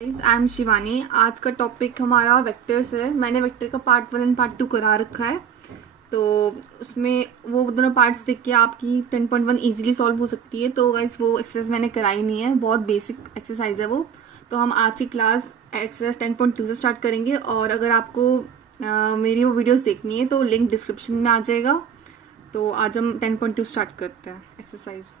I am Shivani. आज का topic हमारा वेक्टर्स है। मैंने वेक्टर का पार्ट 1 एंड पार्ट 2 करा रखा है, तो उसमें वो दोनों पार्ट्स देख के आपकी 10.1 इजीली सॉल्व हो सकती है। तो गाइस वो एक्सरसाइज मैंने कराई नहीं है, बहुत बेसिक एक्सरसाइज है वो। तो हम आज की क्लास एक्सरसाइज 10.2 से स्टार्ट करेंगे, और अगर आपको मेरी वो वीडियोस देखनी है तो लिंक डिस्क्रिप्शन में आ जाएगा। तो आज हम 10.2 स्टार्ट करते हैं एक्सरसाइज।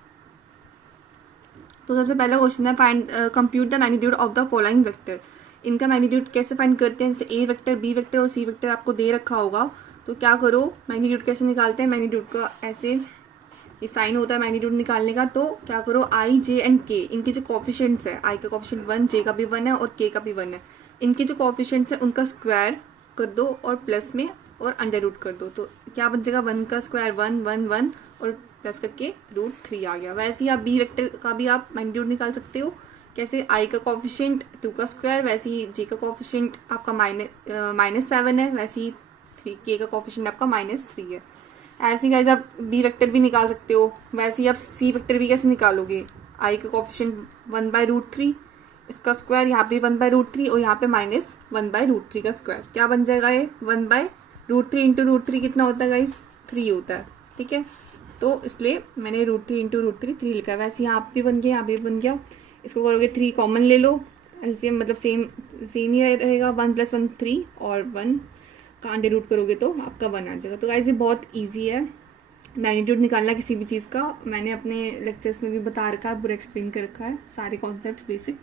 तो सबसे पहला क्वेश्चन है find compute the magnitude of the following vector. इनका मैग्नीट्यूड कैसे फाइंड करते हैं? जैसे ए वेक्टर, बी वेक्टर और सी वेक्टर आपको दे रखा होगा, तो क्या करो, मैग्नीट्यूड कैसे निकालते हैं? मैग्नीट्यूड का ऐसे ये साइन होता है मैग्नीट्यूड निकालने का। तो क्या करो, आई जे एंड के, इनके जो कॉफिशिएंट्स है, आई का कॉफिशिएंट 1, जे का भी 1 है और के का भी 1 है, इनके जो कॉफिशिएंट्स है उनका स्क्वायर कर दो और प्लस में और अंडर रूट कर दो। तो क्या बन जाएगा, 1 का स्क्वायर 1 1 1 और प्लस करके √3 आ गया। वैसे ही आप बी वेक्टर का भी आप मैग्नीट्यूड निकाल सकते हो। कैसे? आई का कॉफिशिएंट 2 का स्क्वायर, वैसे ही जे का कॉफिशिएंट आपका -7 है, वैसे ही के का कॉफिशिएंट आपका -3 है। ऐसे ही गाइस आप बी वेक्टर भी निकाल सकते हो। वैसे ही आप सी वेक्टर भी कैसे निकालोगे? आई का कॉफिशिएंट 1/√3, इसका स्क्वायर यहाँ पे 1/√3 और यहाँ पे -1/√3 का स्क्वायर। क्या बन जाएगा ये? 1/√3 इंटू √3 कितना होता है गाइस? 3 होता है। ठीक है, तो इसलिए मैंने √3 इंटू √3 लिखा है। वैसे यहाँ भी बन गया, यहाँ भी बन गया। इसको करोगे 3 कॉमन ले लो, एलसीएम मतलब सेम ही रहेगा। 1 + 1 3 और 1 का अंडर रूट करोगे तो आपका 1 आ जाएगा। तो गाइस ये बहुत ईजी है मैग्नीट्यूड निकालना किसी भी चीज़ का। मैंने अपने लेक्चर्स में भी बता रखा है, पूरा एक्सप्लेन कर रखा है, सारे कॉन्सेप्ट बेसिक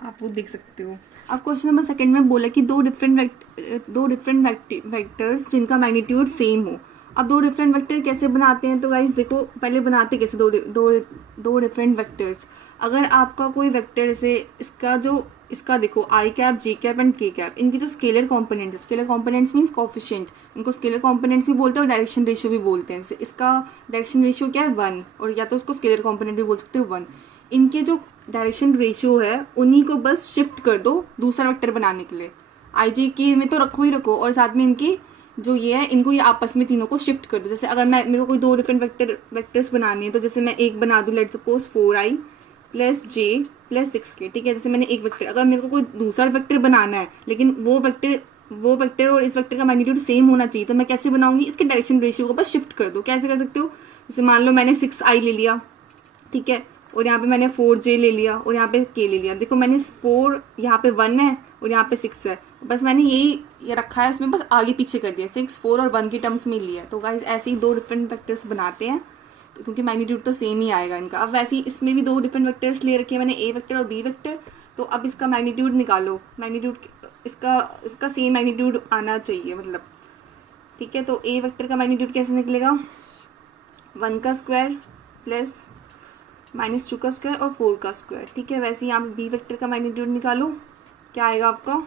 आप वो देख सकते हो। अब क्वेश्चन नंबर 2 में बोला कि दो डिफरेंट वेक्टर्स जिनका मैग्नीट्यूड सेम हो। अब दो डिफरेंट वेक्टर कैसे बनाते हैं? तो गाइस देखो, पहले बनाते कैसे दो डिफरेंट वेक्टर्स। अगर आपका कोई वेक्टर जैसे इसका देखो आई कैप, जे कैप एंड के कैप, इनकी जो स्केलर कॉम्पोनेंट है, स्केलर कॉम्पोनेंट्स मीन्स कॉफिशिएंट, इनको स्केलर कॉम्पोनेंट्स भी बोलते हैं और डायरेक्शन रेशियो भी बोलते हैं। जैसे इसका डायरेक्शन रेशियो क्या है? 1, और या तो उसको स्केलर कॉम्पोनेंट भी बोल सकते हो 1। इनके जो डायरेक्शन रेशियो है उन्हीं को बस शिफ्ट कर दो दूसरा वेक्टर बनाने के लिए। आई जे के में तो रखो ही रखो, और साथ में इनकी जो ये है, इनको ये आपस में तीनों को शिफ्ट कर दो। जैसे अगर मेरे को कोई दो डिफरेंट वेक्टर्स बनाने हैं, तो जैसे मैं एक बना दूं, let suppose 4i + j + 6k। ठीक है, जैसे मैंने एक वेक्टर, अगर मेरे को कोई दूसरा वेक्टर बनाना है लेकिन वो वेक्टर और इस वेक्टर का मैग्नीट्यूड सेम होना चाहिए, तो मैं कैसे बनाऊंगी? इसके डायरेक्शन रेशियो को बस शिफ्ट कर दो। कैसे कर सकते हो? जैसे मान लो मैंने 6i ले लिया, ठीक है, और यहाँ पे मैंने 4j ले लिया और यहाँ पे k ले लिया। देखो मैंने 4 यहाँ पे 1 है और यहाँ पे 6 है, बस मैंने ये रखा है, इसमें बस आगे पीछे कर दिया, 6 4 और 1 की टर्म्स में लिया। तो गाइस ऐसे ही दो डिफरेंट वेक्टर्स बनाते हैं, तो क्योंकि मैग्नीट्यूड तो सेम ही आएगा इनका। अब वैसे ही इसमें भी दो डिफरेंट वेक्टर्स ले रखे हैं मैंने, ए वेक्टर और बी वेक्टर। तो अब इसका मैग्नीट्यूड निकालो। मैग्नीट्यूड इसका सेम मैग्नीट्यूड आना चाहिए मतलब। ठीक है, तो ए वेक्टर का मैग्नीट्यूड कैसे निकलेगा? 1 का स्क्वायर प्लस -2 का स्क्वायर और 4 का स्क्वायर। ठीक है, वैसे ही आप बी वेक्टर का मैग्नीट्यूड निकालो। क्या आएगा आपका?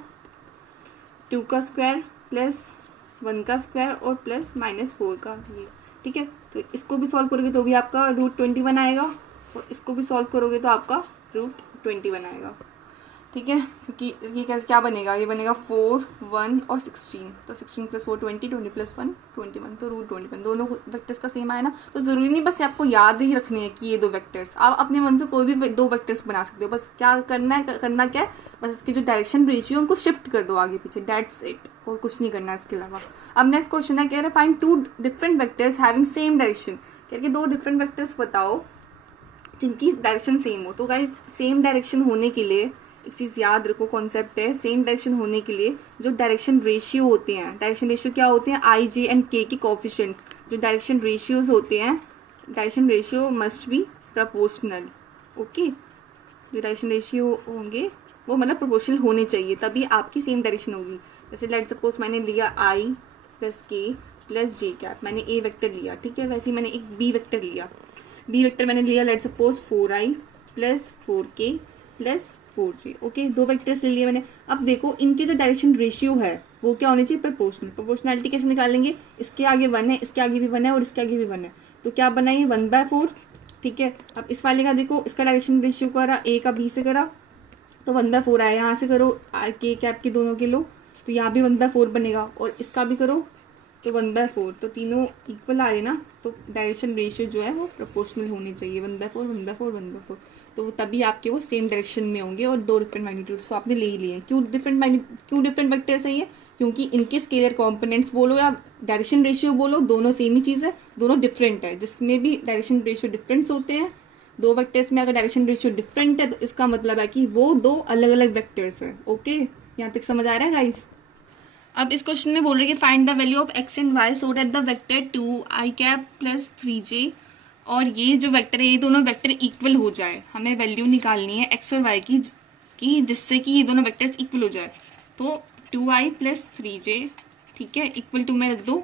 2 का स्क्वायर प्लस 1 का स्क्वायर और प्लस -4 का ये। ठीक है, तो इसको भी सॉल्व करोगे तो भी आपका √21 आएगा, और इसको भी सॉल्व करोगे तो आपका √21 आएगा। ठीक है, क्योंकि इसकी कैसे क्या बनेगा? ये बनेगा 4 1 और 16, तो 16 + 4 20, 20 + 1 21, तो √21 दोनों वेक्टर्स का सेम आया ना। तो ज़रूरी नहीं बस आपको याद ही रखनी है कि ये दो वेक्टर्स, आप अपने मन से कोई भी दो वेक्टर्स बना सकते हो। बस क्या करना क्या है, बस इसकी जो डायरेक्शन रेशियो उनको शिफ्ट कर दो आगे पीछे, दैट्स इट, और कुछ नहीं करना है इसके अलावा। अब नेक्स्ट क्वेश्चन है, कह रहे find 2 different vectors having same direction. कह रहे 2 डिफरेंट वेक्टर्स बताओ जिनकी डायरेक्शन सेम हो। तो गाइस सेम डायरेक्शन होने के लिए एक चीज़ याद रखो, कॉन्सेप्ट है, सेम डायरेक्शन होने के लिए जो डायरेक्शन रेशियो होते हैं, डायरेक्शन रेशियो क्या होते हैं? आई जे एंड के की कोफिशिएंट्स, जो डायरेक्शन रेशियोज होते हैं, direction ratio must be proportional. Okay, जो डायरेक्शन रेशियो होंगे वो मतलब प्रोपोर्शनल होने चाहिए, तभी आपकी सेम डायरेक्शन होगी। जैसे लेट सपोज मैंने लिया आई + के + जे कैप, मैंने ए वेक्टर लिया। ठीक है, वैसे ही मैंने एक बी वेक्टर लिया। बी वेक्टर मैंने लिया let suppose 4i + 4k + 4j। Okay, 2 vectors ले लिए मैंने। अब देखो इनकी जो डायरेक्शन रेशियो है वो क्या होनी चाहिए? प्रोपोर्शनल। प्रोपोर्शनैलिटी कैसे निकालेंगे? इसके आगे 1 है, इसके आगे भी 1 है और इसके आगे भी 1 है, तो क्या बना ये? 1/4। ठीक है, अब इस वाले का देखो, इसका डायरेक्शन रेशियो करा, ए का बी से करा तो 1/4 आया। यहाँ से करो के कैप के दोनों के लो, तो यहाँ भी 1/4 बनेगा, और इसका भी करो तो 1/4, तो तीनों इक्वल आ रहे ना। तो डायरेक्शन रेशियो जो है वो प्रोपोर्शनल होनी चाहिए, 1/4 1/4 1/4। तो तभी आपके वो सेम डायरेक्शन में होंगे और दो डिफरेंट मैग्नीट्यूड्स तो आपने ले ही लिए। क्यों डिफरेंट वेक्टर्स है ये? क्योंकि इनके स्केलर कॉम्पोनेंट्स बोलो या डायरेक्शन रेशियो बोलो, दोनों सेम ही चीज़ है, दोनों डिफरेंट है। जिसमें भी डायरेक्शन रेशियो डिफरेंस होते हैं, दो वेक्टर्स में अगर डायरेक्शन रेशियो डिफरेंट है तो इसका मतलब है कि वो दो अलग अलग वेक्टर्स है। ओके, यहाँ तक समझ आ रहा है गाइस? अब इस क्वेश्चन में बोल रहे हैं कि find the value of x and y so that the vector 2i plus 3j और ये जो वेक्टर है ये दोनों वेक्टर इक्वल हो जाए। हमें वैल्यू निकालनी है एक्स और वाई की जिससे कि ये दोनों वेक्टर्स इक्वल हो जाए। तो 2i प्लस 3j, ठीक है, इक्वल टू में रख दो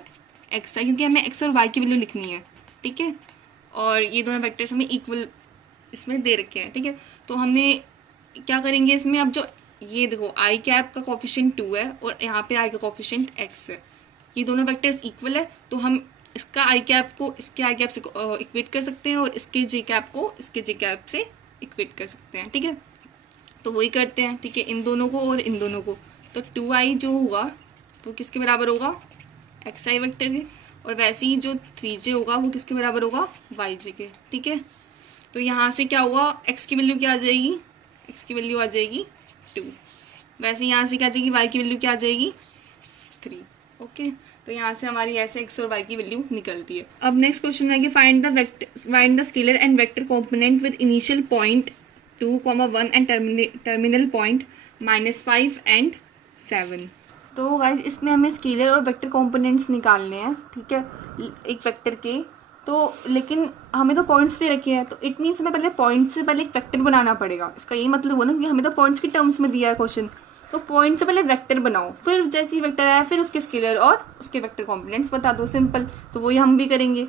एक्स है, क्योंकि हमें एक्स और वाई की वैल्यू लिखनी है, ठीक है। और ये दोनों वेक्टर्स हमें इक्वल इसमें दे रखे हैं, ठीक है। तो हमने क्या करेंगे इसमें, अब जो ये देखो आई कैप का कोफिशिएंट 2 है और यहाँ पे आई का कोफिशिएंट x है, ये दोनों वेक्टर्स इक्वल है, तो हम इसका आई कैप को इसके आई कैप से इक्वेट कर सकते हैं और इसके जे कैप को इसके जे कैप से इक्वेट कर सकते हैं, ठीक है। तो वही करते हैं, ठीक है, इन दोनों को और इन दोनों को। तो 2i जो होगा वो किसके बराबर होगा, xi वेक्टर के, और वैसे ही जो 3j होगा वो किसके बराबर होगा, yj के, ठीक है। तो यहाँ से क्या हुआ, x की वैल्यू क्या आ जाएगी, x की वैल्यू आ जाएगी 2, वैसे यहाँ से क्या आ जाएगी, y की वैल्यू क्या आ जाएगी 3। ओके, तो यहाँ से हमारी ऐसे x और y की वैल्यू निकलती है। अब नेक्स्ट क्वेश्चन है कि find the scalar and vector component with initial point 2, 1 and terminal point -5 and 7। तो गाइज इसमें हमें स्केलर और वेक्टर कॉम्पोनेंट्स निकालने हैं, ठीक है, एक वेक्टर के। तो लेकिन हमें तो पॉइंट्स दे रखे हैं, तो इट मीन्स हमें पहले पॉइंट से पहले एक वेक्टर बनाना पड़ेगा। इसका ये मतलब हुआ ना कि हमें तो पॉइंट्स के टर्म्स में दिया है क्वेश्चन, तो पॉइंट से पहले वेक्टर बनाओ, फिर जैसे ही वेक्टर आया फिर उसके स्केलर और उसके वेक्टर कॉम्पोनेंट्स बता दो, सिंपल। तो वही हम भी करेंगे।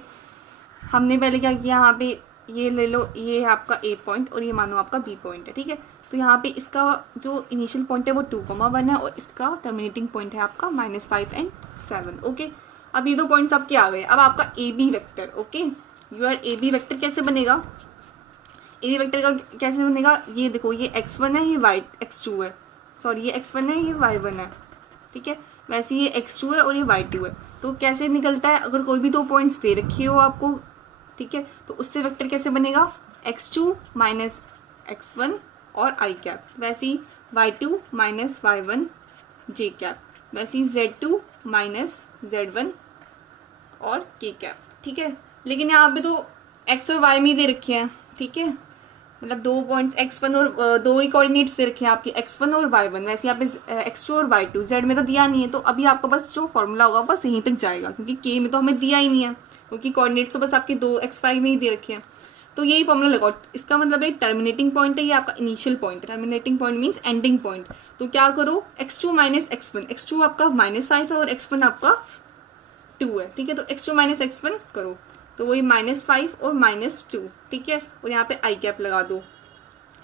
हमने पहले क्या किया, यहाँ पे ये ले लो, ये है आपका ए पॉइंट और ये मानो आपका बी पॉइंट है, ठीक है। तो यहाँ पे इसका जो इनिशियल पॉइंट है वो 2, 1 है और इसका टर्मिनेटिंग पॉइंट है आपका -5 एंड 7। ओके, अब ये दो पॉइंट्स आपके आ गए। अब आपका A B vector, okay, your A B vector कैसे बनेगा, ए बी वेक्टर का कैसे बनेगा, ये देखो, ये x1 है, ये x2 है, सॉरी ये x1 है, ये y1 है, ठीक है। वैसे ये x2 है और ये y2 है। तो कैसे निकलता है, अगर कोई भी दो पॉइंट्स दे रखे हो आपको, ठीक है, तो उससे वेक्टर कैसे बनेगा, x2 माइनस x1 और i कैप, वैसे ही y2 minus y1 j cap, वैसे ही z2 माइनस z1 और k कैप, ठीक है। लेकिन यहाँ पे तो x और y में दे रखे हैं, ठीक है, मतलब दो पॉइंट्स x1 और दो ही कोऑर्डिनेट्स दे रखे हैं आपके x1 और y1, वैसे यहाँ पे x2 और y2, z में तो दिया नहीं है। तो अभी आपका बस जो फॉर्मूला होगा बस यहीं तक जाएगा, क्योंकि k में तो हमें दिया ही नहीं है, क्योंकि कोऑर्डिनेट्स तो बस आपके दो x5 में ही दे रखे हैं। तो यही फॉर्मूला लगाओ। इसका मतलब एक टर्मिनेटिंग पॉइंट है, ये आपका इनिशियल पॉइंट है, terminating point means ending point. तो क्या करो, x2 माइनस x1, x2 आपका -5 है और x1 आपका 2 है, ठीक है। तो x2 माइनस x1 करो, तो वही -5 और -2, ठीक है, और यहाँ पे आई कैप लगा दो,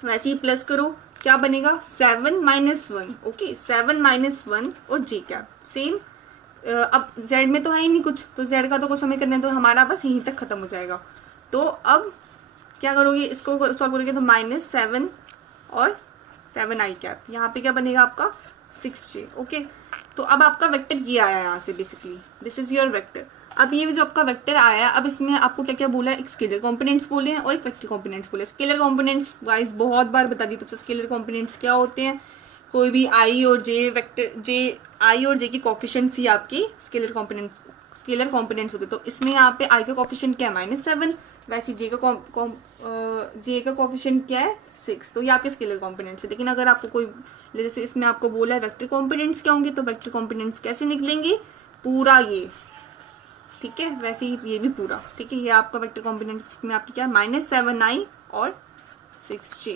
वैसे ही प्लस करो, क्या बनेगा 7 माइनस 1, ओके, 7 माइनस 1 और j कैप सेम। अब z में तो है ही नहीं कुछ, तो z का तो कुछ हमें करना है, तो हमारा बस यहीं तक खत्म हो जाएगा। तो अब क्या करोगे, इसको सॉल्व करोगे तो -7 और 7 आई कैप, यहाँ पे क्या बनेगा आपका 6j, ओके। तो अब आपका वेक्टर ये आया यहाँ से, basically this is your vector. अब ये जो आपका वेक्टर आया है, अब इसमें आपको क्या क्या बोला है, एक स्केलर कॉम्पोनेंट्स बोले हैं और एक वेक्टर कॉम्पोनेंट्स बोले। स्केलर कॉम्पोनेंट्स गाइस बहुत बार बता दी, तब से स्केलर कॉम्पोनेंट्स क्या होते हैं, कोई भी आई और जे वेक्टर, आई और जे की कोफिशिएंट्स ही आपकी स्केलर कॉम्पोनेंट्स होते। तो इसमें यहाँ पे आई का कोफिशिएंट क्या है -7, वैसे जे का कोफिशिएंट क्या है 6, तो ये आपके स्केलर कॉम्पोनेंट्स है। लेकिन अगर आपको कोई, जैसे इसमें आपको बोला है वेक्टर कॉम्पोनेंट्स क्या होंगे, तो वेक्टर कॉम्पोनेंट्स कैसे निकलेंगे, पूरा ये, ठीक है, वैसे ही ये भी पूरा, ठीक है। ये आपका वेक्टर कॉम्पोनेंट्स में आपकी क्या है -7i और 6j,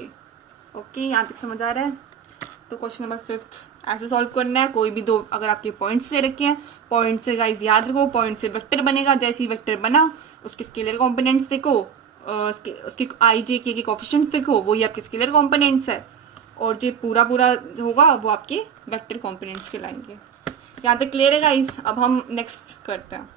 ओके, यहाँ तक समझ आ रहा है। तो क्वेश्चन नंबर 5 ऐसे सॉल्व करना है। कोई भी दो अगर आपके पॉइंट्स दे रखे हैं, पॉइंट से गाइस याद रखो, पॉइंट से वेक्टर बनेगा, जैसे ही वेक्टर बना उसके स्केलर कॉम्पोनेंट्स देखो, उसके आई जे के कोफिशिएंट्स देखो, वही आपके स्केलर कॉम्पोनेंट्स है, और जो पूरा होगा वो आपके वेक्टर कॉम्पोनेंट्स कहलाएंगे। यहाँ तक क्लियर है गाइस। अब हम नेक्स्ट करते हैं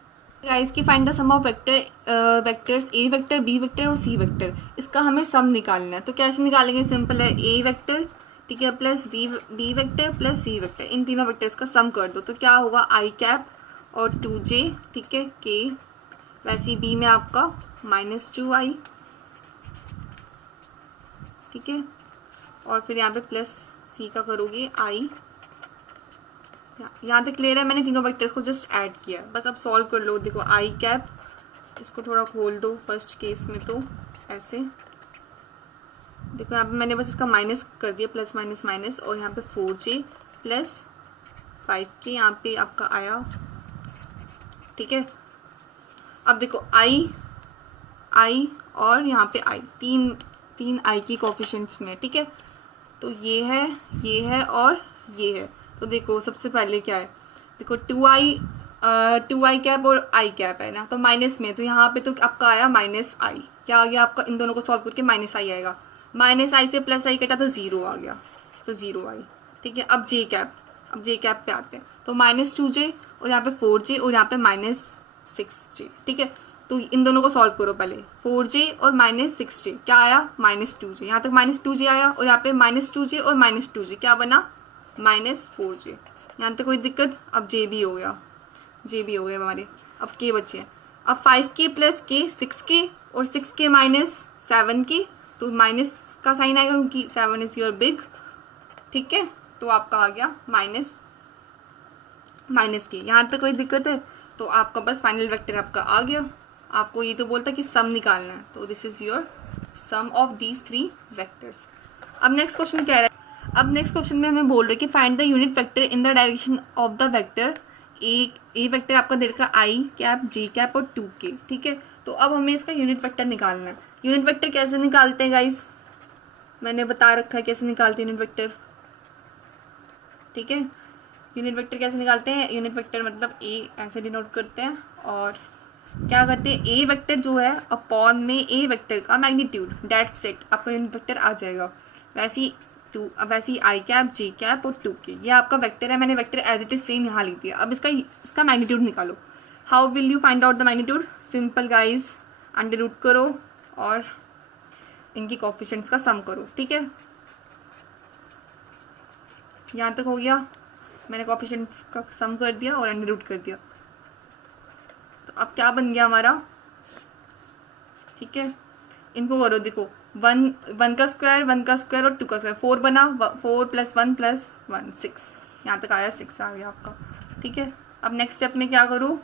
गाइस की find the sum of vectors A vector, B vector और सी वेक्टर। इसका हमें सम निकालना है। तो कैसे निकालेंगे, सिंपल है, ए वेक्टर, ठीक है, plus B vector plus C vector, इन तीनों वेक्टर्स का सम कर दो। तो क्या होगा, आई कैप और 2j, ठीक है, के, वैसे बी में आपका -2i ठीक है, और फिर यहाँ पे प्लस सी का करोगे आई। यहाँ तक क्लियर है, मैंने तीनों वेक्टर्स को जस्ट ऐड किया, बस अब सॉल्व कर लो। देखो आई कैप, इसको थोड़ा खोल दो फर्स्ट केस में, तो ऐसे देखो यहाँ पे मैंने बस इसका माइनस कर दिया, प्लस माइनस माइनस, और यहाँ पे 4j प्लस 5k यहाँ पे आपका आया। ठीक है, अब देखो आई और यहाँ पे आई, तीन आई की कोफिशिएंट्स में। ठीक है, तो ये है और ये है। तो देखो सबसे पहले क्या है, देखो 2i कैप और आई कैप है ना, तो माइनस में, तो यहाँ पे तो आपका आया माइनस आई। क्या आ गया आपका, इन दोनों को सॉल्व करके माइनस आई आएगा, माइनस आई से प्लस आई कटा तो 0 आ गया, तो 0 आई। ठीक है, अब जे कैप पे आते हैं, तो -2j और यहाँ पे 4j और यहाँ पे -6j। ठीक है, तो इन दोनों को सॉल्व करो पहले, 4j और -6j, क्या आया -2j, यहाँ तक -2j आया, और यहाँ पे -2j और -2j क्या बना -4j। यहाँ तक कोई दिक्कत। अब जे भी हो गया हमारे। अब के बचे हैं, अब 5k प्लस k 6k और 6k माइनस 7k, तो माइनस का साइन आएगा क्योंकि 7 इज योर बिग। ठीक है, तो आपका आ गया माइनस के। यहाँ तक कोई दिक्कत है, तो आपका बस फाइनल वेक्टर आपका आ गया। आपको ये तो बोलता है कि सम निकालना है, तो this is your sum of these 3 vectors. अब नेक्स्ट क्वेश्चन कह रहा है, अब नेक्स्ट क्वेश्चन में हमें बोल रहे कि find the unit vector in the direction of the vector A vector आपका दे रखा आई कैप, जे कैप और 2k। ठीक है, तो अब हमें इसका यूनिट वेक्टर निकालना है। यूनिट वेक्टर कैसे निकालते हैं गाइस, मैंने बता रखा है कैसे निकालते हैं यूनिट वेक्टर। ठीक है, यूनिट वेक्टर कैसे निकालते हैं, यूनिट वेक्टर मतलब ए ऐसे डिनोट करते हैं, और क्या करते हैं, ए वेक्टर जो है अपॉन में ए वेक्टर का मैग्नीट्यूड, डेट सेट आपका यूनिट वेक्टर आ जाएगा। वैसी आई कैप, जे कैप और 2k, ये आपका वेक्टर है। मैंने vector as it is same यहाँ लिख दिया। अब इसका मैग्नीट्यूड निकालो। How will you find out the magnitude, simple guys, under root करो और इनकी कोफिशिएंट्स का सम करो। ठीक है, यहाँ तक हो गया, मैंने कोफिशिएंट्स का सम कर दिया और अंडर रूट कर दिया। तो अब क्या बन गया हमारा, ठीक है, इनको करो। देखो 1 का स्क्वायर और 2 का स्क्वायर 4 बना, 4 + 1 + 1 6, यहाँ तक आया 6 आ गया आपका। ठीक है, अब नेक्स्ट स्टेप में क्या करो,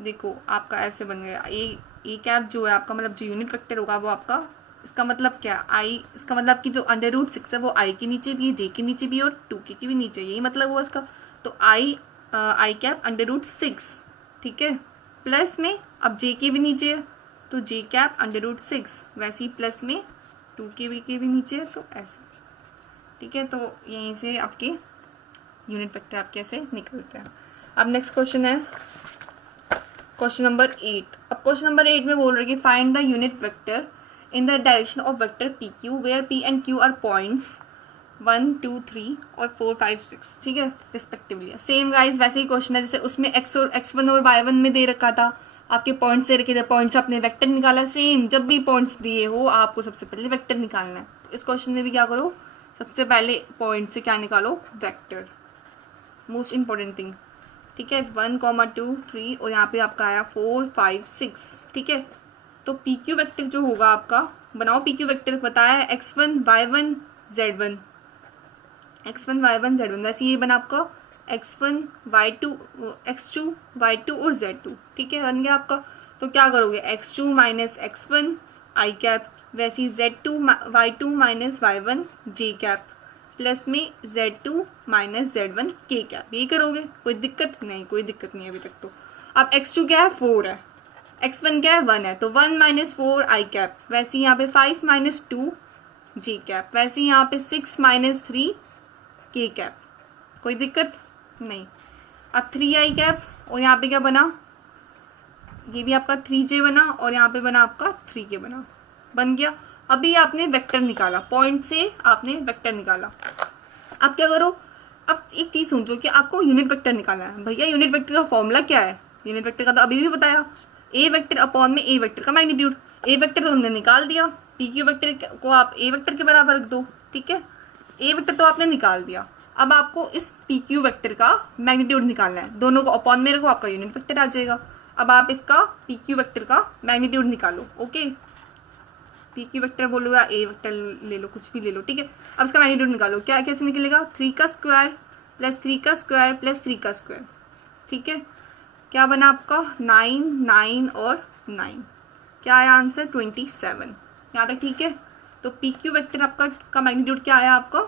देखो आपका ऐसे बन गया ए कैप जो है आपका, मतलब जो यूनिट वेक्टर होगा वो आपका, इसका मतलब क्या, आई, इसका मतलब कि जो √6 है वो आई के नीचे भी है, जे के नीचे भी है और 2k के भी नीचे, यही मतलब हुआ इसका। तो आई कैप √6, ठीक है, प्लस में अब जे के भी नीचे है तो जे कैप √6, वैसे ही प्लस में 2k के भी नीचे है, तो ऐसे। ठीक है, तो यहीं से आपके यूनिट वेक्टर आपके ऐसे निकलते हैं। अब नेक्स्ट क्वेश्चन है क्वेश्चन नंबर 8। अब क्वेश्चन नंबर 8 में बोल रहे कि find the unit vector in the direction of vector PQ where P and Q are points 1, 2, 3 और 4, 5, 6, ठीक है, रिस्पेक्टिवली। सेम गाइज वैसे ही क्वेश्चन है जैसे उसमें x1 और y1 में दे रखा था, आपके पॉइंट्स दे रखे थे, पॉइंट्स आपने वेक्टर निकाला। सेम जब भी पॉइंट्स दिए हो आपको सबसे पहले वेक्टर निकालना है। तो इस क्वेश्चन में भी क्या करो, सबसे पहले पॉइंट से क्या निकालो, वेक्टर, मोस्ट इंपॉर्टेंट थिंग। ठीक है, 1, 2, 3 और यहाँ पे आपका आया 4, 5, 6। ठीक है, तो PQ वेक्टर जो होगा आपका, बनाओ PQ वेक्टर, बताया है x1, y1, z1, x1, y1, z1, वैसे ये बना आपका x1, y2, x2, y2 और z2। ठीक है, बन गया आपका। तो क्या करोगे, x2 - x1 आई कैप, वैसे ही z2, y2 - y1 जे कैप, प्लस में z2 - z1 के कैप, ये करोगे। कोई दिक्कत नहीं, कोई दिक्कत नहीं अभी तक तो। अब x2 क्या है, 4 है, x1 क्या है, 1 है, तो 1 - 4 आई कैप, वैसे यहाँ पे 5 - 2 जे कैप, वैसे यहाँ पे 6 - 3 के कैप, कोई दिक्कत नहीं। अब 3 आई कैप और यहाँ पे क्या बना, ये भी आपका 3j बना और यहाँ पे बना आपका 3k बन गया। अभी आपने वेक्टर निकाला, पॉइंट से आपने वेक्टर निकाला। अब क्या करो, अब एक चीज समझो कि आपको यूनिट वेक्टर निकालना है। भैया यूनिट वेक्टर का फॉर्मूला क्या है, यूनिट वेक्टर का तो अभी भी बताया, ए वेक्टर अपॉन में ए वेक्टर का मैग्नीट्यूड। ए वेक्टर तो हमने निकाल दिया, PQ वेक्टर को आप ए वेक्टर के बराबर रख दो। ठीक है, ए वेक्टर तो आपने निकाल दिया, अब आपको इस PQ वेक्टर का मैग्नीट्यूड निकालना है। दोनों को अपॉन में रखो, आपका यूनिट वेक्टर आ जाएगा। अब आप इसका PQ वेक्टर का मैग्नीट्यूड निकालो। ओके, पी क्यू वेक्टर बोलो या ए वेक्टर ले लो, कुछ भी ले लो, ठीक है। अब इसका मैग्नीट्यूड निकालो, क्या कैसे निकलेगा, 3 का स्क्वायर प्लस 3 का स्क्वायर प्लस 3 का स्क्वायर, ठीक है। क्या बना आपका 9, 9 और 9, क्या आया आंसर 27, यहाँ तक ठीक है। तो पी क्यू वेक्टर आपका का मैग्नीट्यूड क्या आया आपका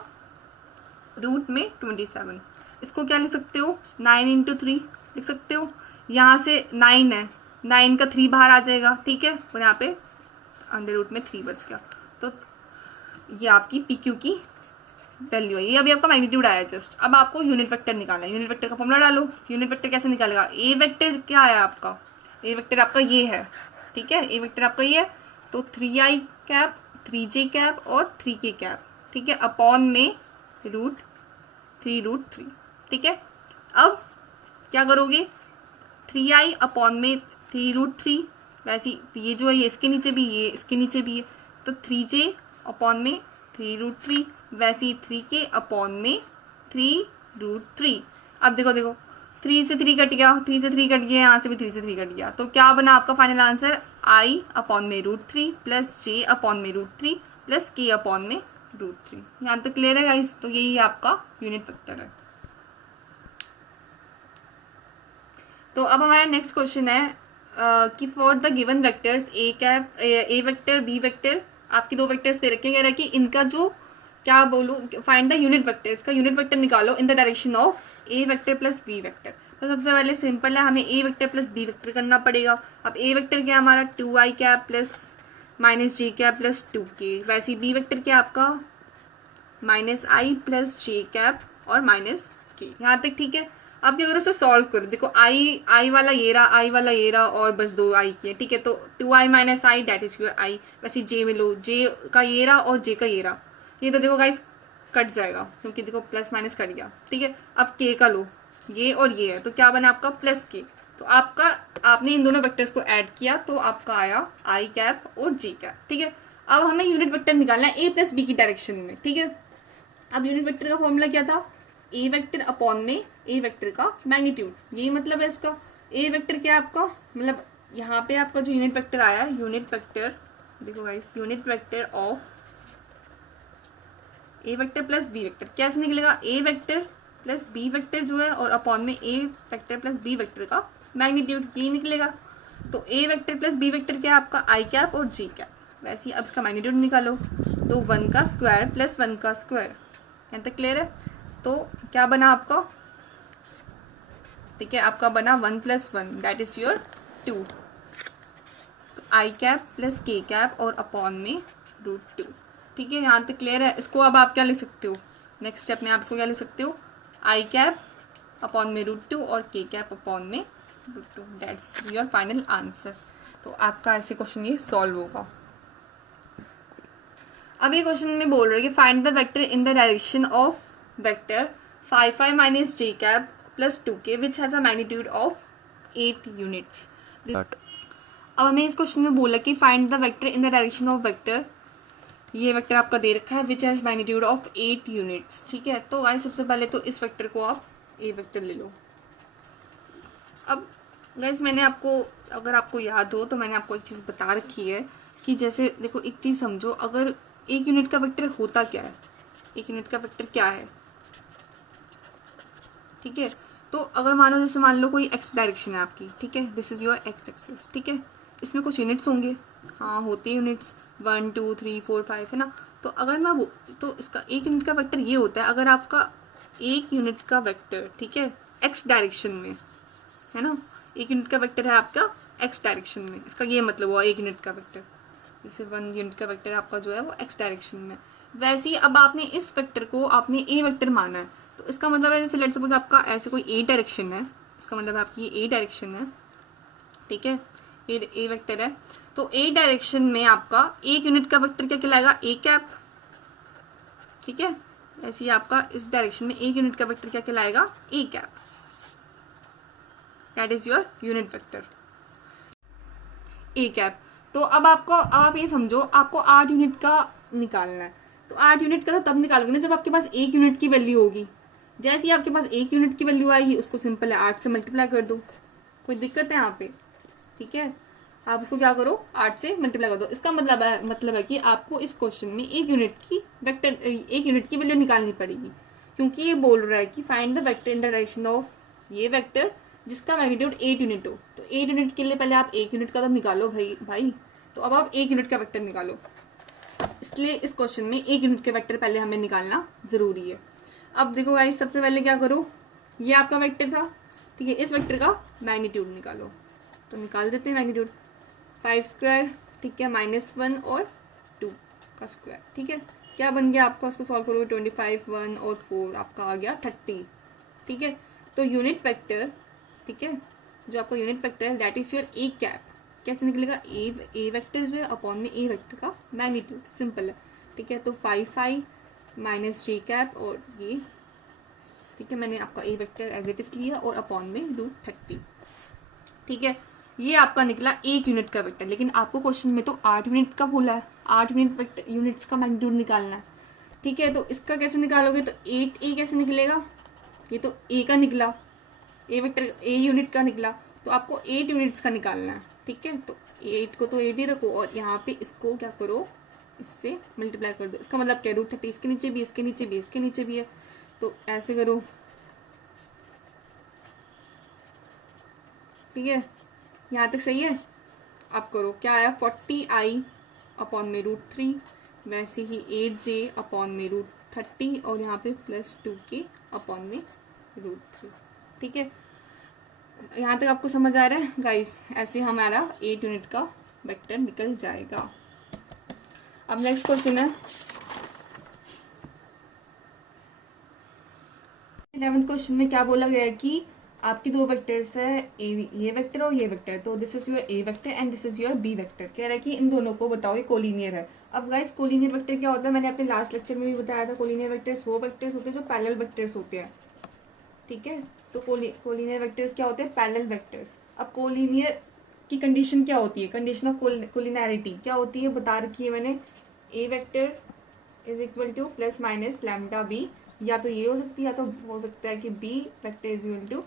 रूट में 27। इसको क्या लिख सकते हो 9 इंटू 3 लिख सकते हो, यहाँ से 9 है, 9 का 3 बाहर आ जाएगा, ठीक है, और यहाँ पे अंडर रूट में 3 बच गया। तो ये आपकी पी क्यू की वैल्यू है, ये अभी आपका मैग्नीट्यूड आया जस्ट। अब आपको यूनिट वेक्टर निकालना है, यूनिट वेक्टर का फॉर्मूला डालो। यूनिट वेक्टर कैसे निकालेगा, ए वेक्टर क्या आया आपका, ए वेक्टर आपका ये है, ठीक है, ए वेक्टर आपका ये है। तो 3i कैप 3j कैप और 3k कैप, ठीक है, अपॉन में रूट 3, ठीक है। अब क्या करोगे 3i अपॉन में 3√3, वैसे ये जो है ये इसके नीचे भी, ये इसके नीचे भी है, तो 3j अपॉन में 3√3, वैसे ही 3k अपॉन में 3√3। अब देखो 3 से 3 कट गया, 3 से 3 कट गया, यहाँ से भी 3 से 3 कट गया, तो क्या बना आपका फाइनल आंसर i अपॉन में √3 प्लस j अपॉन में √3 प्लस k अपॉन में √3। यहाँ तक क्लियर है गाइस, तो यही आपका यूनिट वेक्टर है। तो अब हमारा नेक्स्ट क्वेश्चन है कि for the given vectors A vector B vector, आपकी 2 वेक्टर्स दे रखे हैं कि इनका जो क्या बोलूँ, फाइंड द यूनिट वेक्टर, इसका यूनिट वेक्टर निकालो in the direction of A vector plus B vector. तो सबसे पहले सिंपल है, हमें A vector plus B vector करना पड़ेगा। अब ए वेक्टर क्या हमारा 2i cap plus minus j cap plus 2k, वैसे ही बी वेक्टर क्या आपका -i प्लस जे कैप और माइनस k, यहाँ तक ठीक है। अब क्या करो उसे सॉल्व करो, देखो आई वाला ये रहा, आई वाला ये रहा और बस 2 आई की है, ठीक है। तो 2i minus I that is your I, वैसे जे में लो, जे का ये रहा और जे का ये रहा, ये तो देखो गाइस कट जाएगा क्योंकि देखो प्लस माइनस कट गया, ठीक है। अब के का लो, ये और ये है, तो क्या बना आपका प्लस के। तो आपका आपने इन दोनों वेक्टर्स को ऐड किया तो आपका आया आई कैप और जे कैप, ठीक है। अब हमें यूनिट वेक्टर निकालना है ए प्लस बी की डायरेक्शन में, ठीक है। अब यूनिट वेक्टर का फॉर्मूला क्या था, ए वेक्टर अपॉन में ए वेक्टर का मैग्नीट्यूड, यही मतलब है इसका। ए वेक्टर क्या आपका, मतलब यहाँ पे आपका जो यूनिट वेक्टर आया, यूनिट वेक्टर देखो guys, unit vector of A vector plus B vector कैसे निकलेगा, A vector plus B vector जो है और अपॉन में A vector plus B vector का मैग्नीट्यूड, यही निकलेगा। तो A vector plus B vector क्या है आपका आई कैप और जी कैप, वैसे ही अब इसका मैग्नीट्यूड निकालो, तो 1 का स्क्वायर प्लस 1 का स्क्वायर, यहाँ तक क्लियर है। तो क्या बना आपका, ठीक है, आपका बना 1 + 1 दैट इज योर 2, तो आई कैप प्लस के कैप और अपॉन में √2, ठीक है, यहाँ तक क्लियर है। इसको अब आप क्या लिख सकते हो, नेक्स्ट स्टेप में आप इसको क्या लिख सकते हो, आई कैप अपॉन में √2 और के कैप अपॉन में √2, दैट्स योर फाइनल आंसर। तो आपका ऐसे क्वेश्चन ये सॉल्व होगा। अब ये क्वेश्चन में बोल रहे हैं कि find the vector in the direction of vector 5 minus j cap plus 2k which has a magnitude of 8 units. अब हमें इस क्वेश्चन में बोला कि find the vector in the direction of vector, ये वेक्टर आपका दे रखा है which has magnitude of 8 units, ठीक है। तो गाइस सबसे पहले तो इस वेक्टर को आप ए वेक्टर ले लो। अब गाइस मैंने आपको, अगर आपको याद हो तो मैंने आपको एक चीज़ बता रखी है कि जैसे देखो एक चीज़ समझो, अगर एक यूनिट का वेक्टर होता क्या है, एक यूनिट का वेक्टर क्या है, ठीक है। तो अगर मानो जैसे मान लो कोई एक्स डायरेक्शन है आपकी, ठीक है, this is your x axis, ठीक है, इसमें कुछ यूनिट्स होंगे, हाँ होते हैं यूनिट्स 1 2 3 4 5 है ना। तो अगर मैं वो, तो इसका एक यूनिट का वेक्टर ये होता है, अगर आपका एक यूनिट का वेक्टर, ठीक है, एक्स डायरेक्शन में है ना, एक यूनिट का वेक्टर है आपका एक्स डायरेक्शन में, इसका ये मतलब हुआ एक यूनिट का वेक्टर, जैसे 1 यूनिट का वेक्टर आपका जो है वो एक्स डायरेक्शन में। वैसे ही अब आपने इस वेक्टर को आपने ए वेक्टर माना है, तो इसका मतलब है जैसे लेट्स सपोज आपका ऐसे कोई ए डायरेक्शन है, इसका मतलब आपकी ये ए डायरेक्शन है, ठीक है, ए वेक्टर है। तो ए डायरेक्शन में आपका एक यूनिट का वेक्टर क्या कहलाएगा, ए कैप, ठीक है। ऐसे ही आपका इस डायरेक्शन में एक यूनिट का वेक्टर क्या कहलाएगा, A cap, that is your unit vector A cap. तो अब आप ये समझो, आपको 8 यूनिट का निकालना है, तो 8 यूनिट का तो तब निकालोगे ना जब आपके पास 1 यूनिट की वैल्यू होगी। जैसे ही आपके पास 1 यूनिट की वैल्यू आएगी, उसको सिंपल है 8 से मल्टीप्लाई कर दो, कोई दिक्कत है यहाँ पे, ठीक है। आप उसको क्या करो 8 से मल्टीप्लाई कर दो। इसका मतलब है कि आपको इस क्वेश्चन में एक यूनिट की वैल्यू निकालनी पड़ेगी, क्योंकि ये बोल रहा है कि find the vector in the direction of ये वेक्टर जिसका मैग्नीट्यूड 8 यूनिट हो। तो 8 यूनिट के लिए पहले आप 1 यूनिट का तो निकालो भाई। तो अब आप 1 यूनिट का वेक्टर निकालो, इसलिए इस क्वेश्चन में 1 यूनिट के वेक्टर पहले हमें निकालना जरूरी है। अब देखो गाइस, सबसे पहले क्या करो, ये आपका वेक्टर था, ठीक है, इस वेक्टर का मैग्नीट्यूड निकालो। तो निकाल देते हैं मैग्नीट्यूड, 5 स्क्वायर, ठीक है, -1 और 2 का स्क्वायर, ठीक है। क्या बन गया आपका, उसको सॉल्व करोगे 25, 1 और 4 आपका आ गया 30, ठीक है। तो यूनिट वेक्टर, ठीक है, जो आपका यूनिट वेक्टर है that is your A cap, कैसे निकलेगा, ए वेक्टर जो है अपॉन में ए वेक्टर का मैग्नीट्यूड, सिंपल है, ठीक है। तो 5i माइनस जे कैप और ये, ठीक है, मैंने आपका ए वेक्टर एज इट इज लिया और अपॉन में √30, ठीक है। ये आपका निकला 1 यूनिट का वेक्टर, लेकिन आपको क्वेश्चन में तो 8 यूनिट का बोला है, 8 यूनिट्स का मैग्नीट्यूड निकालना है, ठीक है। तो इसका कैसे निकालोगे, तो 8a कैसे निकलेगा, ये तो ए का निकला, ए वेक्टर ए यूनिट का निकला, तो आपको 8 यूनिट्स का निकालना है, ठीक है। तो 8 को तो 8 ही रखो और यहाँ पे इसको क्या करो, इससे मल्टीप्लाई कर दो। इसका मतलब क्या, √30 इसके नीचे भी, इसके नीचे भी, इसके नीचे भी है, तो ऐसे करो, ठीक है, यहाँ तक सही है। अब करो, क्या आया, 40i अपॉन में √3, वैसे ही 8j अपॉन में √30 और यहाँ पे +2k अपॉन में √3, ठीक है। यहाँ तक आपको समझ आ रहा है गाइस, ऐसे हमारा 8 यूनिट का वेक्टर निकल जाएगा। अब नेक्स्ट क्वेश्चन है 11th क्वेश्चन में क्या बोला गया है कि आपकी दो वेक्टर्स है, ये वेक्टर और ये वेक्टर, तो this is your A vector and this is your B vector. कह रहा है कि इन दोनों को बताओ ये कोलिनियर है। अब गाइस कोलिनियर वेक्टर क्या होता है, मैंने अपने लास्ट लेक्चर में भी बताया था, कोलिनियर वेक्टर्स वो वेक्टर्स होते हैं जो पैरेलल वेक्टर्स होते हैं, ठीक है। तो कोलिनियर वेक्टर्स क्या होते हैं, पैरेलल वेक्टर्स। अब कोलिनियर की कंडीशन क्या होती है, कंडीशन ऑफ कोलिनैरिटी क्या होती है बता रखी है मैंने, A vector is equal to plus minus lambda B, या तो ये हो सकती है या तो हो सकता है कि B vector is equal to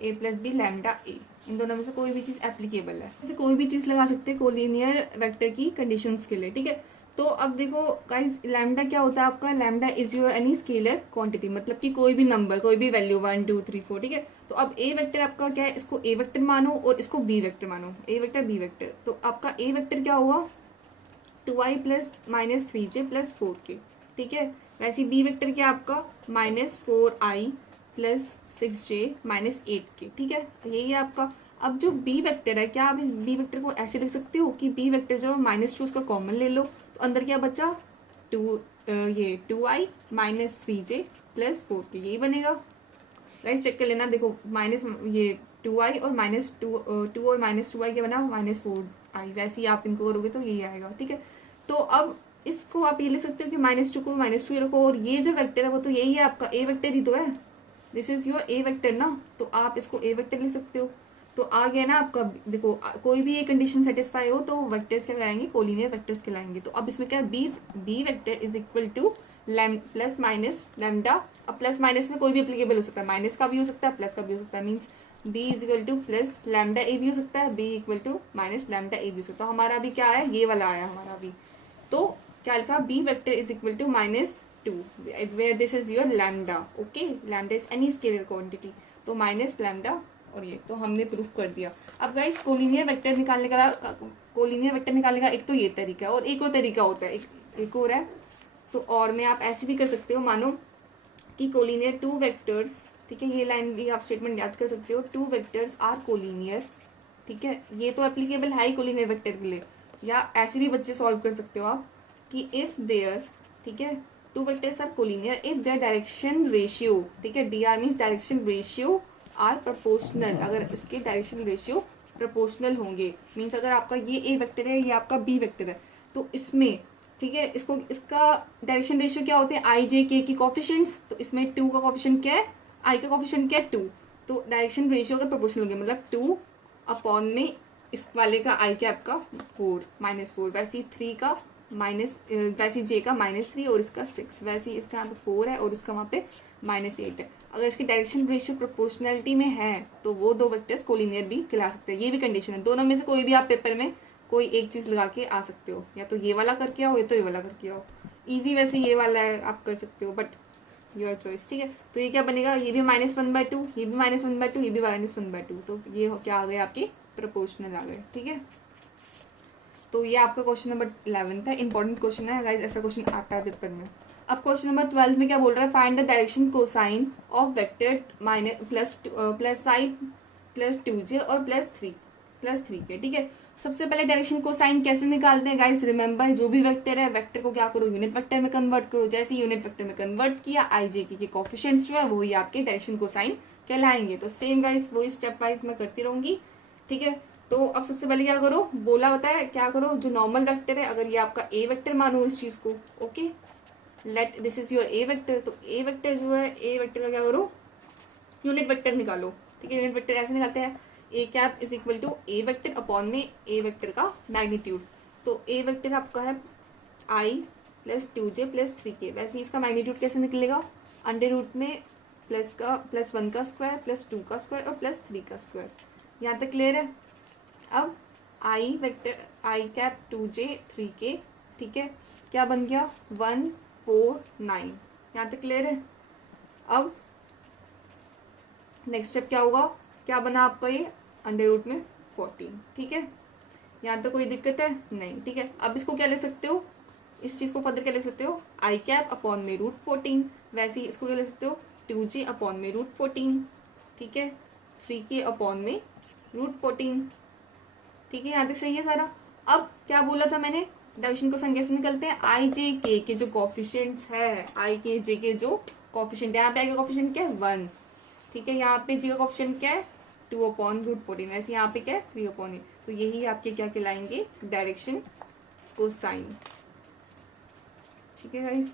A plus B lambda A, इन दोनों में से कोई भी चीज एप्लीकेबल है, जैसे कोई भी चीज लगा सकते हैं कोलिनियर वेक्टर की कंडीशंस के लिए, ठीक है। तो अब देखो गाइस, लैम्डा क्या होता है आपका, lambda is your any scalar quantity, मतलब कि कोई भी नंबर, कोई भी वैल्यू 1 2 3 4, ठीक है। तो अब ए वेक्टर आपका क्या है, इसको ए वेक्टर मानो और इसको बी वेक्टर मानो, ए वेक्टर बी वेक्टर। तो आपका ए वेक्टर क्या हुआ, 2i plus -3j plus 4k, ठीक है। वैसे बी वेक्टर क्या आपका -4i प्लस 6j -8k, ठीक है। तो यही है आपका। अब जो बी वेक्टर है, क्या आप इस बी वेक्टर को ऐसे लिख सकते हो कि बी वेक्टर जो -2 उसका कॉमन ले लो, तो अंदर क्या बचा 2i -3j प्लस 4k, यही बनेगा। गाइस चेक कर लेना, देखो माइनस ये 2i और -2 और -2i क्या बना -4i, वैसे ही आप इनको करोगे तो यही आएगा, ठीक है। तो अब इसको आप ये लिख सकते हो कि -2 को -2 रखो और ये जो वेक्टर है वो तो यही है आपका, ए वेक्टर ही तो है, this is your A vector ना, तो आप इसको ए वेक्टर लिख सकते हो। तो आ गया ना आपका, देखो कोई भी ये कंडीशन सेटिस्फाई हो तो वेक्टर्स क्या कराएंगे, कोलिनियर वेक्टर्स कहलाएंगे। तो अब इसमें क्या है, B vector is equal to plus minus lambda. अब प्लस माइनस में कोई भी एप्लीकेबल हो सकता है, माइनस का भी हो सकता है, प्लस का भी हो सकता है, means B is equal to plus lambda A भी हो सकता है, B equal to minus lambda A भी हो सकता है। हमारा भी क्या आया, ये वाला आया हमारा भी। तो क्या लिखा, B vector is equal to -2 where this is your lambda, okay, lambda is any scalar quantity, तो माइनस लैम्डा और ये तो हमने प्रूफ कर दिया। अब गाइस कोलिनियर वेक्टर निकालने का एक तो ये तरीका है और एक और तरीका होता है, एक और है। तो और में आप ऐसे भी कर सकते हो, मानो कि कोलिनियर 2 वेक्टर्स, ठीक है, ये लाइन भी आप स्टेटमेंट याद कर सकते हो, 2 वेक्टर्स आर कोलिनियर, ठीक है। ये तो एप्लीकेबल है ही कोलिनियर वेक्टर के लिए, या ऐसे भी बच्चे सॉल्व कर सकते हो आप कि इफ देयर, ठीक है, 2 vectors are collinear if their direction ratio, ठीक है, dr means direction ratio are proportional, अगर इसके डायरेक्शन रेशियो प्रोपोर्शनल होंगे, मीन्स अगर आपका ये ए वेक्टर है, ये आपका बी वेक्टर है, तो इसमें, ठीक है, इसका डायरेक्शन रेशियो क्या होते हैं, आई जे के की कोफिशिएंट्स, तो इसमें 2 का कोफिशिएंट क्या है, आई का कोफिशिएंट क्या है 2, तो डायरेक्शन रेशियो अगर प्रोपोर्शनल होंगे मतलब 2 अपॉन में इस वाले का आई कैप का 4 -4, वैसे ही 3 का माइनस, वैसे जे का -3 और इसका 6, वैसे ही इसका यहाँ पे 4 है और इसका वहाँ पे -8 है। अगर इसकी डायरेक्शन रेशियो प्रोपोर्शनलिटी में है तो वो दो वेक्टर्स कोलिनियर भी कहला सकते हैं। ये भी कंडीशन है, दोनों में से कोई भी आप पेपर में कोई एक चीज लगा के आ सकते हो, या तो ये वाला करके आओ या तो ये वाला करके आओ। इजी वैसे ये वाला है, आप कर सकते हो, बट योर चॉइस। ठीक है, तो ये क्या बनेगा, ये भी -1/2, ये भी -1/2, ये भी -1/2, तो ये क्या आ गए आपके प्रोपोर्शनल आ गए। ठीक है, तो ये आपका क्वेश्चन नंबर 11 है, इंपॉर्टेंट क्वेश्चन है गाइज, ऐसा क्वेश्चन आता है पेपर में। अब क्वेश्चन नंबर 12 में क्या बोल रहा है, find the direction cosine of vector plus sign +2j और +3 के। ठीक है, सबसे पहले डायरेक्शन कोसाइन कैसे निकालते हैं गाइस, रिमेंबर जो भी वेक्टर है, वेक्टर को क्या करो, यूनिट वेक्टर में कन्वर्ट करो। जैसे यूनिट वेक्टर में कन्वर्ट किया, आई के कोफिशिएंट्स जो है वही आपके डायरेक्शन कोसाइन कहलाएंगे। तो सेम गाइस वही स्टेप वाइज मैं करती रहूंगी। ठीक है, तो अब सबसे पहले क्या करो, बोला होता है क्या करो, जो नॉर्मल वेक्टर है, अगर ये आपका ए वेक्टर मानो इस चीज को, okay, let this is your A vector, तो ए वेक्टर जो है, ए वेक्टर का क्या करो, यूनिट वेक्टर निकालो। ठीक है, यूनिट वेक्टर ऐसे निकालते हैं, A cap is equal to A vector upon में ए वेक्टर का मैग्नीट्यूड। तो ए वेक्टर आपका है आई +2j +3k, वैसे इसका मैग्नीट्यूड कैसे निकलेगा, अंडर रूट में +1 का स्क्वायर +2 का स्क्वायर और +3 का स्क्वायर। यहाँ तक क्लियर है। अब आई वेक्टर आई कैप 2j 3k, ठीक है, क्या बन गया 1 4 9। यहाँ तक क्लियर है। अब नेक्स्ट स्टेप क्या होगा, क्या बना आपका ये अंडर रूट में 14। ठीक है, यहाँ तक कोई दिक्कत है नहीं। ठीक है, अब इसको क्या ले सकते हो, इस चीज को फर्दर क्या ले सकते हो, आई कैप अपॉन में √14, वैसे ही इसको क्या ले सकते हो 2j अपॉन में √14। ठीक है, 3k अपॉन में √14। ठीक है, यहाँ तक सही है सारा। अब क्या बोला था मैंने, डायरेक्शन कोसाइन कैसे निकलते हैं, आई जे के जो कोफिशिएंट्स है, आई के जे के जो कोफिशिएंट, यहाँ पे आई का कोफिशिएंट क्या है 1। ठीक है, यहाँ पे जी का कोफिशिएंट क्या है 2/√14, वैसे यहाँ पे क्या है 3/8। तो यही आपके क्या कहलाएंगे, डायरेक्शन कोसाइन। ठीक है गाइस,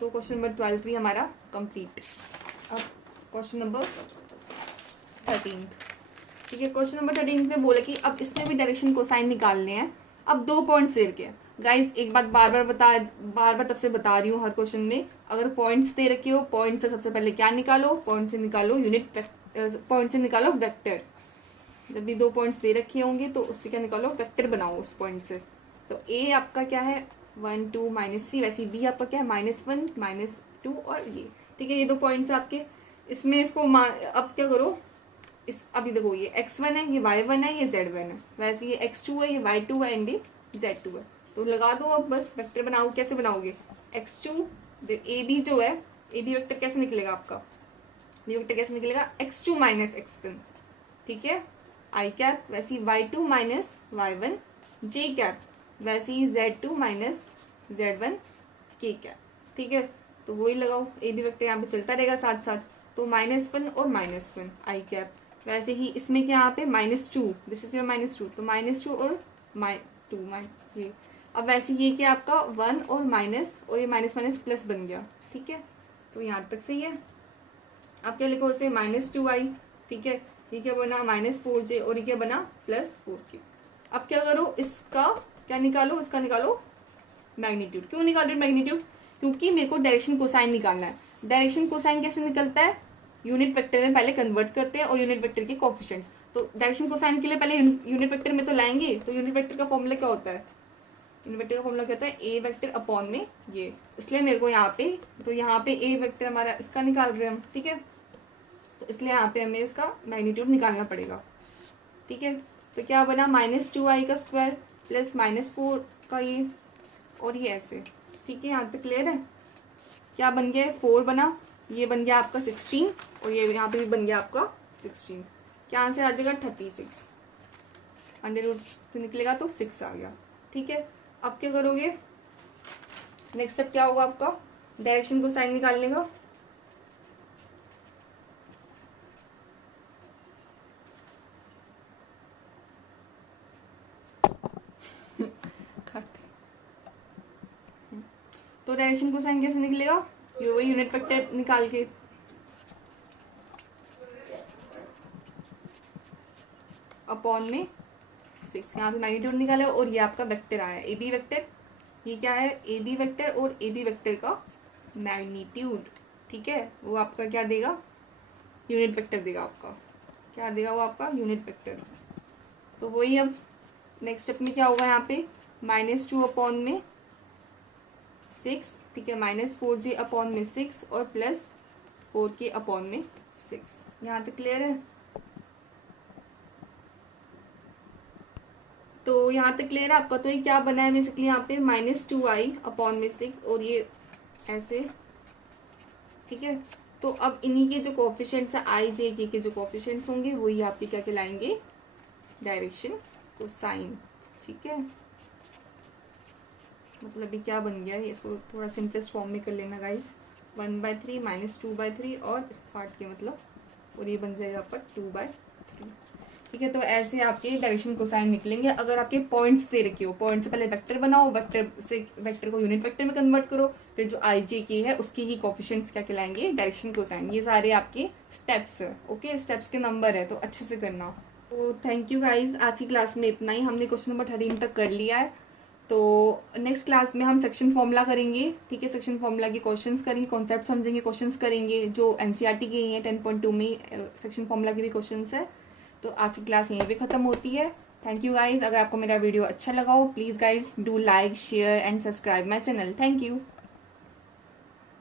तो क्वेश्चन नंबर 12 भी हमारा कंप्लीट। अब क्वेश्चन नंबर 13। ठीक है, क्वेश्चन नंबर 13 में बोला कि अब इसमें भी डायरेक्शन कोसाइन निकालने हैं। अब 2 पॉइंट्स दे रखे हैं गाइस, एक बात बार बार तब से बता रही हूँ हर क्वेश्चन में, अगर पॉइंट्स दे रखे हो, पॉइंट से सबसे पहले क्या निकालो, पॉइंट से निकालो यूनिट, पॉइंट से निकालो वेक्टर। जब भी 2 पॉइंट्स दे रखे होंगे तो उससे क्या निकालो, वेक्टर बनाओ उस पॉइंट से। तो ए आपका क्या है 1 2 -3, वैसे बी आपका क्या है -1 -2 और ये। ठीक है, ये 2 पॉइंट्स आपके, इसमें इसको अब क्या करो, इस अभी देखो ये x1 है, ये y1 है, ये z1 है, वैसे ये x2 है, ये y2 है एंड ये z2 है। तो लगा दो अब, बस वेक्टर बनाओ। कैसे बनाओगे, x2 ए बी जो है, ए बी वेक्टर कैसे निकलेगा आपका, ये वेक्टर कैसे निकलेगा x2 -x1। ठीक है, आई कैप वैसे ही y2 -y1, j कैप वैसे ही z2 -z1 k कैप। ठीक है, तो वही लगाओ, ए बी वेक्टर यहाँ पे चलता रहेगा साथ साथ। तो -1 और -1 आई कैप, वैसे ही इसमें क्या यहाँ पे -2, दिस इज योर -2, तो -2 और -2 ये। अब वैसे ये क्या आपका 1 और माइनस, और ये माइनस माइनस प्लस बन गया। ठीक है, तो यहाँ तक सही है। अब क्या लिखो उसे -2i। ठीक है, ये क्या बना -4j और ये क्या बना +4k। अब क्या करो, इसका क्या निकालो, इसका निकालो मैग्नीट्यूड। क्यों निकाल रहे हो मैग्नीट्यूड, क्योंकि मेरे को डायरेक्शन कोसाइन निकालना है। डायरेक्शन कोसाइन कैसे निकलता है, यूनिट वेक्टर में पहले कन्वर्ट करते हैं और यूनिट वेक्टर के कोफिशिएंट्स। तो डायरेक्शन कोसाइन के लिए पहले यूनिट वेक्टर में तो लाएंगे, तो यूनिट वेक्टर का फॉर्मूला क्या होता है, यूनिट वेक्टर का फॉर्मूला क्या होता है, ए वेक्टर अपॉन में ये। इसलिए मेरे को यहाँ पे, तो यहाँ पे ए वेक्टर हमारा इसका निकाल रहे हैं हम। ठीक है, तो इसलिए यहाँ पे हमें इसका मैग्नीट्यूड निकालना पड़ेगा। ठीक है, तो क्या बना -2i का स्क्वायर प्लस -4 का ये, और ये ऐसे। ठीक है, यहाँ तक क्लियर है। क्या बन गया, 4 बना, ये बन गया आपका 16 और ये यहाँ पे भी बन गया आपका 16। क्या आंसर आ जाएगा 36, अंडर रूट से निकलेगा तो 6 आ गया। ठीक है, अब क्या करोगे, नेक्स्ट स्टेप क्या होगा आपका, डायरेक्शन को साइन निकालने का। तो डायरेक्शन को साइन कैसे निकलेगा, ये वही यूनिट वेक्टर निकाल के, अपॉन में 6, यहाँ पे मैग्नीट्यूड निकाले और ये आपका वेक्टर आया ए बी वेक्टर। ये क्या है, ए बी वेक्टर और ए बी वेक्टर का मैग्नीट्यूड, ठीक है, वो आपका क्या देगा, यूनिट वेक्टर देगा आपका, क्या देगा वो आपका यूनिट वेक्टर। तो वही अब नेक्स्ट स्टेप में क्या होगा यहाँ पे, -2 अपॉन में 6, ठीक है, -4j अपॉन में 6 और +4k अपॉन में 6। यहाँ तक क्लियर है? तो यहाँ तक क्लियर है आपका। तो ये क्या बना है बेसिकली यहाँ पे, -2i अपॉन में 6 और ये ऐसे, ठीक है। तो अब इन्हीं के जो कोफिशिएंट्स है आई जे के जो कोफिशिएंट्स होंगे वही आपके क्या कहलाएंगे, डायरेक्शन कोसाइन, ठीक है। मतलब ये क्या बन गया है, इसको थोड़ा सिंपलेस्ट फॉर्म में कर लेना गाइस, 1/3 -2/3 और इस पार्ट के मतलब, और ये बन जाएगा आपका 2/3, ठीक है। तो ऐसे आपके डायरेक्शन कोसाइन निकलेंगे अगर आपके पॉइंट्स दे रखे हो। पॉइंट से पहले वेक्टर बनाओ, वेक्टर से वेक्टर को यूनिट वेक्टर में कन्वर्ट करो, फिर जो आई जे के है उसके ही कोफिशिएंट्स क्या कहलाएंगे, डायरेक्शन कोसाइन। ये सारे आपके स्टेप्स है, ओके, स्टेप्स के नंबर है, तो अच्छे से करना। तो थैंक यू गाइज, आज की क्लास में इतना ही, हमने क्वेश्चन नंबर 13 तक कर लिया है। तो नेक्स्ट क्लास में हम सेक्शन फॉर्मूला करेंगे, ठीक है, सेक्शन फॉर्मूला के क्वेश्चंस करेंगे, कॉन्सेप्ट समझेंगे, क्वेश्चंस करेंगे जो एनसीईआरटी के ही हैं, 10.2 में सेक्शन फॉर्मूला के भी क्वेश्चंस है। तो आज की क्लास यहीं पे खत्म होती है। Thank you guys. अगर आपको मेरा वीडियो अच्छा लगा हो, please guys do like, share and subscribe my channel. Thank you.